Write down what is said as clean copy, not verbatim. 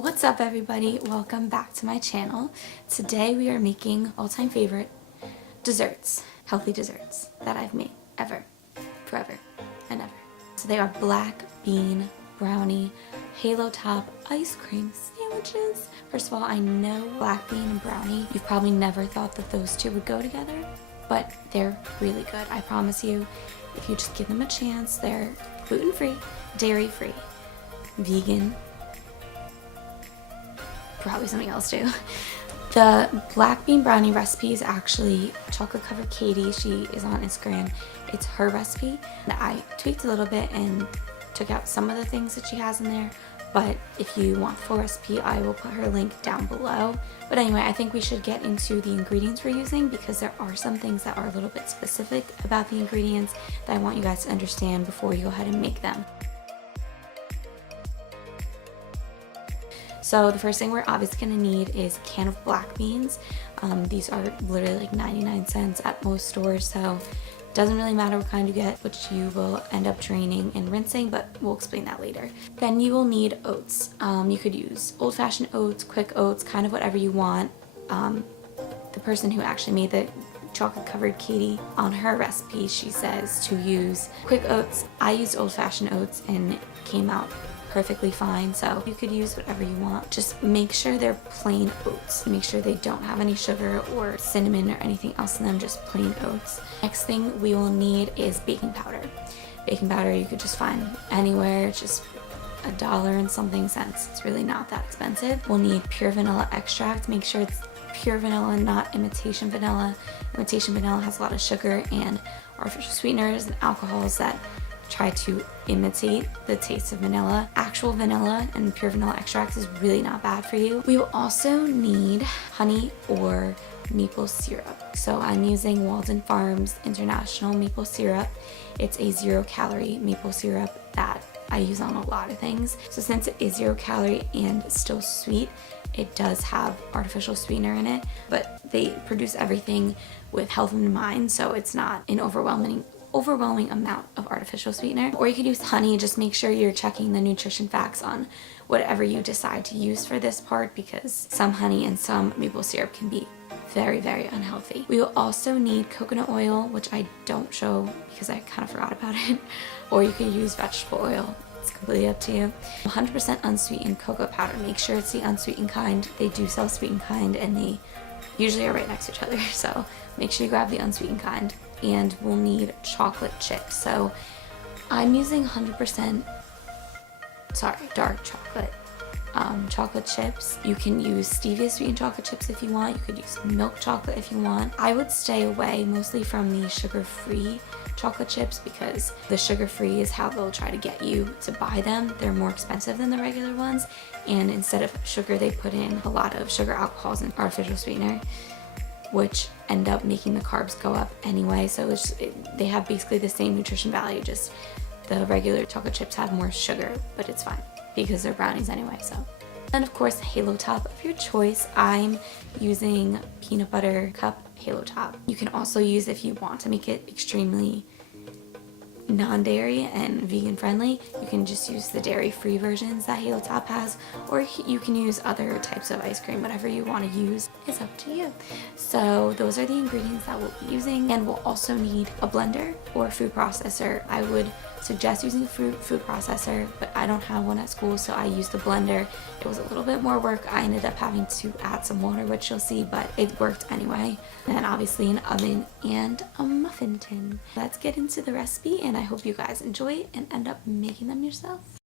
What's up everybody? Welcome back to my channel. Today we are making all-time favorite desserts, healthy desserts that I've made ever, forever, and ever. So they are black bean brownie halo top ice cream sandwiches. First of all, I know black bean and brownie, you've probably never thought that those two would go together, but they're really good. I promise you, if you just give them a chance, they're gluten-free, dairy-free, vegan, probably something else too. The black bean brownie recipe is actually chocolate covered Katie. She is on Instagram. It's her recipe. And I tweaked a little bit and took out some of the things that she has in there. But if you want the full recipe, I will put her link down below. But anyway, I think we should get into the ingredients we're using because there are some things that are a little bit specific about the ingredients that I want you guys to understand before you go ahead and make them. So the first thing we're obviously going to need is a can of black beans. These are literally like 99 cents at most stores, so it doesn't really matter what kind you get, which you will end up draining and rinsing, but we'll explain that later. Then you will need oats. You could use old-fashioned oats, quick oats, kind of whatever you want. The person who actually made the chocolate covered Katie, on her recipe she says to use quick oats. I used old-fashioned oats and it came out perfectly fine, so you could use whatever you want. Just make sure they're plain oats. Make sure they don't have any sugar or cinnamon or anything else in them, just plain oats. Next thing we will need is baking powder. Baking powder you could just find anywhere, just $1 and something cents. It's really not that expensive. We'll need pure vanilla extract. Make sure it's pure vanilla, not imitation vanilla. Imitation vanilla has a lot of sugar and artificial sweeteners and alcohols that try to imitate the taste of vanilla. Actual vanilla and pure vanilla extract is really not bad for you. We will also need honey or maple syrup. So I'm using Walden Farms International maple syrup. It's a 0-calorie maple syrup that I use on a lot of things. So since it is 0-calorie and still sweet, it does have artificial sweetener in it, but they produce everything with health in mind, so it's not an overwhelming amount of artificial sweetener. Or you could use honey. Just make sure you're checking the nutrition facts on whatever you decide to use for this part, because some honey and some maple syrup can be very, very unhealthy. We will also need coconut oil, which I don't show because I kind of forgot about it, or you could use vegetable oil. It's completely up to you. 100% unsweetened cocoa powder. Make sure it's the unsweetened kind. They do sell sweetened kind and they usually are right next to each other, so make sure you grab the unsweetened kind. And we'll need chocolate chips. So I'm using 100% dark chocolate chocolate chips. You can use stevia sweetened chocolate chips if you want. You could use milk chocolate if you want. I would stay away mostly from the sugar-free chocolate chips because the sugar-free is how they'll try to get you to buy them. They're more expensive than the regular ones, and instead of sugar they put in a lot of sugar alcohols and artificial sweetener, which end up making the carbs go up anyway. So they have basically the same nutrition value, just the regular chocolate chips have more sugar, but it's fine because they're brownies anyway. So, and of course, halo top of your choice. I'm using peanut butter cup halo top. You can also use, if you want to make it extremely non-dairy and vegan friendly, you can just use the dairy-free versions that Halo Top has, or you can use other types of ice cream. Whatever you want to use is up to you. So those are the ingredients that we'll be using, and we'll also need a blender or a food processor. I would suggest using a food processor, but I don't have one at school, so I used the blender. It was a little bit more work. I ended up having to add some water, which you'll see, but it worked anyway. And then obviously an oven and a muffin tin. Let's get into the recipe, and I hope you guys enjoy it and end up making them yourself.